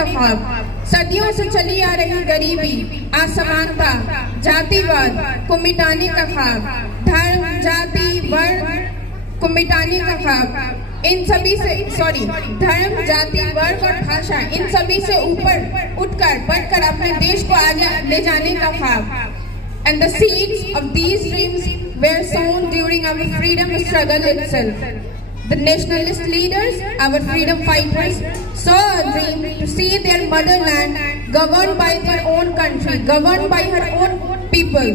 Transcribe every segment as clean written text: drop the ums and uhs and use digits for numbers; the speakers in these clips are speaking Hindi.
का ख्वाब। सदियों से चली आ रही गरीबी, असमानता, जातिवाद को मिटाने का ख्वाब, धर्म, जाति, वर्ग को मिटाने का ख्वाब, इन सभी से धर्म, जाति, वर्ग और भाषा, इन सभी से ऊपर उठकर बढ़कर अपने देश को आगे ले जाने का ख्वाब। And the seeds of these dreams were sown during our freedom struggle itself. The nationalist leaders, our freedom fighters, saw a dream to see their motherland governed by their own country, governed by her own people.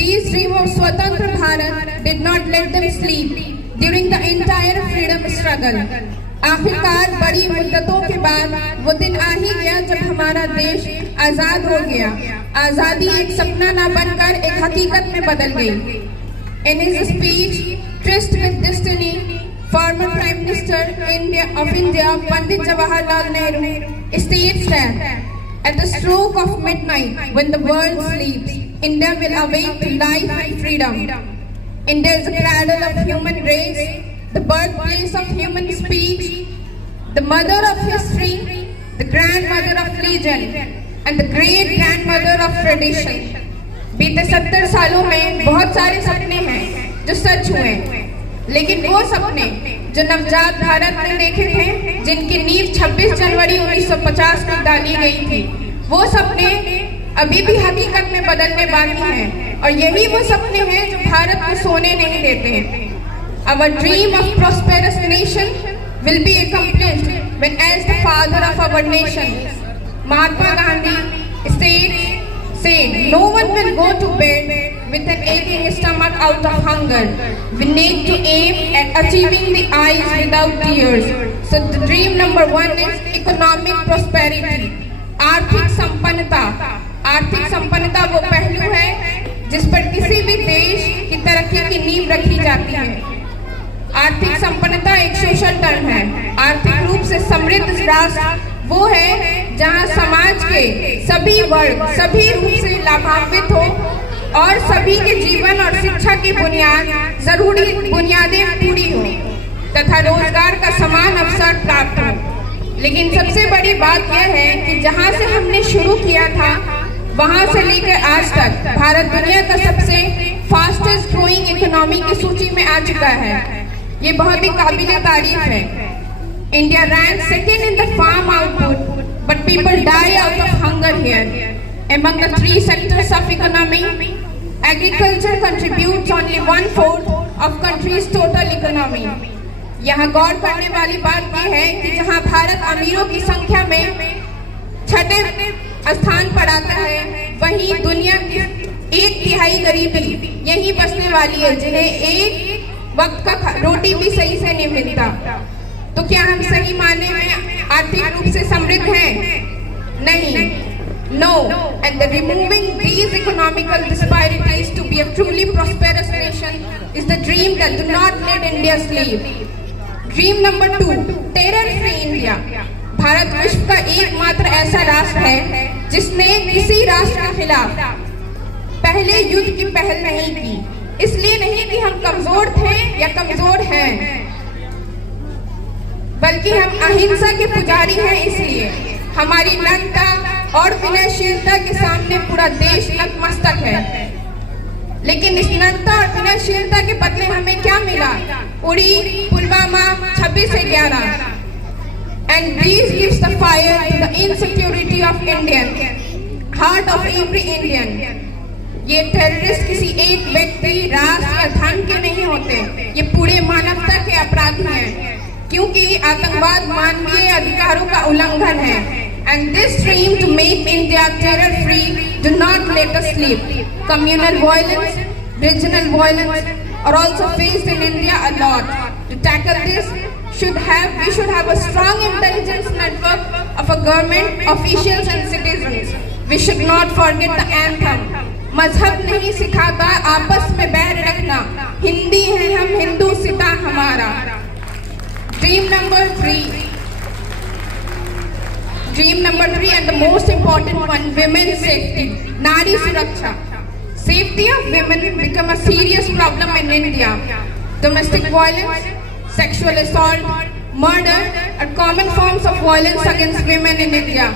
These dreams of Swatantra Bharat did not let them sleep during the entire freedom struggle. आखिरकार बड़ी मुद्दतों के बाद वो दिन आ ही गया जब हमारा देश आजाद हो गया। आजादी एक सपना न बनकर एक हकीकत में बदल गई। In his speech, Tryst with Destiny, former Prime Minister of India, Pandit Jawaharlal Nehru, states that at the stroke of midnight, when the world sleeps, India will awake to life and freedom. India is the cradle of human race, the birthplace of human speech, the mother of history, the grandmother of legend, and the great grandmother of tradition. बीते 70 सालों में बहुत सारे सपने हैं जो सच हुए, लेकिन वो सपने जो नवजात भारत ने देखे थे, जिनकी नींव 26 जनवरी 1950 को डाली गई थी, वो सपने अभी भी हकीकत में बदलने बाकी हैं, और यही वो सपने हैं जो भारत को सोने नहीं देते। Our dream of prosperous nation will be accomplished when, as the father of our nation, Mahatma Gandhi said, no one will go to bed with an aching stomach out of hunger. We need to aim at achieving the eyes without tears. So the dream number 1 is economic prosperity. आर्थिक संपन्नता। आर्थिक संपन्नता वो पहलू है जिस पर किसी भी देश की तरक्की की नींव रखी जाती है। आर्थिक संपन्नता एक सोशल टर्म है। आर्थिक रूप से समृद्ध राष्ट्र वो है जहां समाज के सभी वर्ग सभी रूप से लाभान्वित हो और सभी के जीवन और शिक्षा की जरूरी बुनियादें पूरी हो तथा रोजगार का समान अवसर प्राप्त हो। लेकिन सबसे बड़ी बात यह है कि जहां से हमने शुरू किया था वहां से लेकर आज तक भारत दुनिया का सबसे फास्टेस्ट ग्रोइंग इकोनॉमी की सूची में आ चुका है। ये बहुत ही काबिले तारीफ है। India ranks second in the farm output, but people die out of hunger here. Among the 3 sectors of economy, agriculture contributes only 1/4 of country's total economy. यहाँ गौर करने वाली बात यह है कि जहाँ भारत अमीरों की संख्या में 6ठे स्थान पर आता है, वहीं दुनिया की 1/3 गरीबी यही बसने वाली है, जिन्हें एक वक्त का रोटी भी सही से नहीं मिलता। तो क्या हम सही मायने में आर्थिक रूप से समृद्ध हैं? नहीं। No, and the removing these economical disparities to be a truly prosperous nation is the dream that do not let India sleep. Dream number 2, terror-free India. Bharat विश्व का एकमात्र ऐसा राष्ट्र है जिसने किसी राष्ट्र के खिलाफ पहले युद्ध की पहल नहीं की। इसलिए नहीं कि हम कमजोर थे या कमजोर हैं, बल्कि हम अहिंसा के पुजारी हैं। इसलिए हमारी नम्रता और विनयशीलता के सामने पूरा देश नतमस्तक है। लेकिन इस नम्रता और विनयशीलता के बदले हमें क्या मिला? उड़ी, Pulwama, 26/11, and this gives the fire to the insecurity of Indian, heart of every Indian. ये टेररिस्ट किसी एक व्यक्ति, राष्ट्र या धर्म के नहीं होते, ये पूरे मानवता के अपराधी हैं, क्योंकि आतंकवाद मानवीय अधिकारों का उल्लंघन है। And this dream to make India terror-free do not let us sleep. Communal violence, regional violence are also faced in India a lot. To tackle this, we should have a strong intelligence network of a government, officials and citizens. We should not forget the anthem. मजहब नहीं सिखाता आपस में बैर रखना, हिंदी है हम, हिंदू सिता हमारा। Dream number 3 and the most important one, women's safety, नारी सुरक्षा. Safety of women become a serious problem in India. Domestic violence, sexual assault, Murder are common forms of violence against women in India.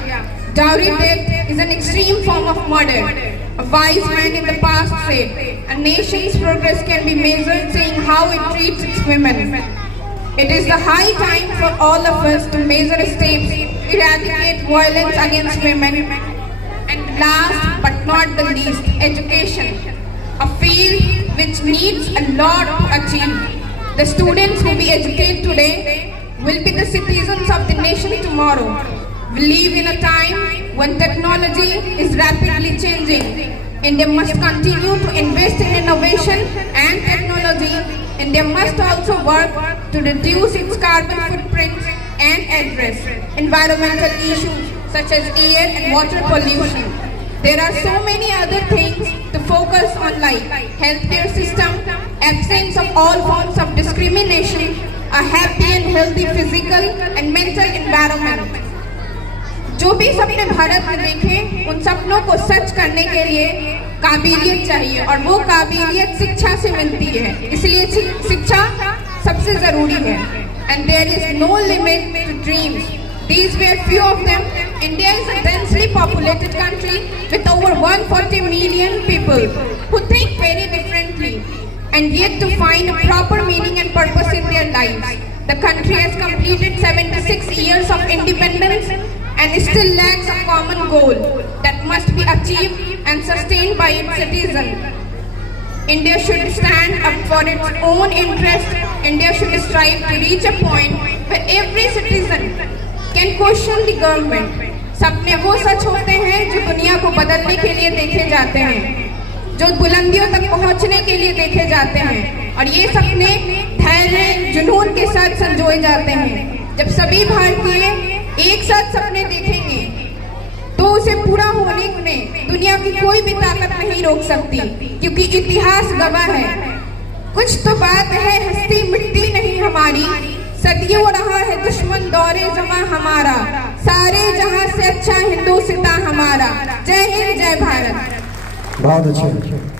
Dowry death is an extreme form of murder. A wise man in the past said, a nation's progress can be measured seeing how it treats its women. It is the high time for all of us to measure steps, eradicate violence against women. And last but not the least, education, a field which needs a lot to achieve. The students who be educated today will be the citizens of the nation tomorrow. We live in a time when technology is rapidly changing. India must continue to invest in innovation and technology. India must also work to reduce its carbon footprint and address environmental issues such as air and water pollution. There are so many other things to focus on like healthcare system, absence of all forms of discrimination, a happy and healthy physical and mental environment. जो भी सपने भारत में देखे उन सपनों को सच करने के लिए काबिलियत चाहिए और वो काबिलियत शिक्षा से मिलती है, इसलिए शिक्षा सबसे जरूरी है. And there is no limit to dreams. These were few of them. India is a densely populated country with over 140 million people who think very differently and yet to find a proper meaning and purpose in their lives. The country has completed 76 years of independence and still lacks a common goal that must be achieved and sustained by its citizens. India should stand up for its own interest. India should strive to reach a point where every citizen can question the government. सपने वो सच होते हैं जो दुनिया को बदलने के लिए देखे जाते हैं, जो बुलंदियों तक पहुंचने के लिए देखे जाते हैं, और ये सपने धैर्य जुनून के साथ संजोए जाते हैं. जब सभी भारतीय एक साथ सपने देखेंगे तो उसे पूरा होने में दुनिया की कोई भी ताकत नहीं रोक सकती, क्योंकि इतिहास गवाह है. कुछ तो बात है हस्ती मिटती नहीं हमारी, सदियों रहा है दुश्मन दौरे जमा हमारा, सारे जहां से अच्छा हिंदुस्तान हमारा. जय हिंद, जय भारत. बहुत अच्छे.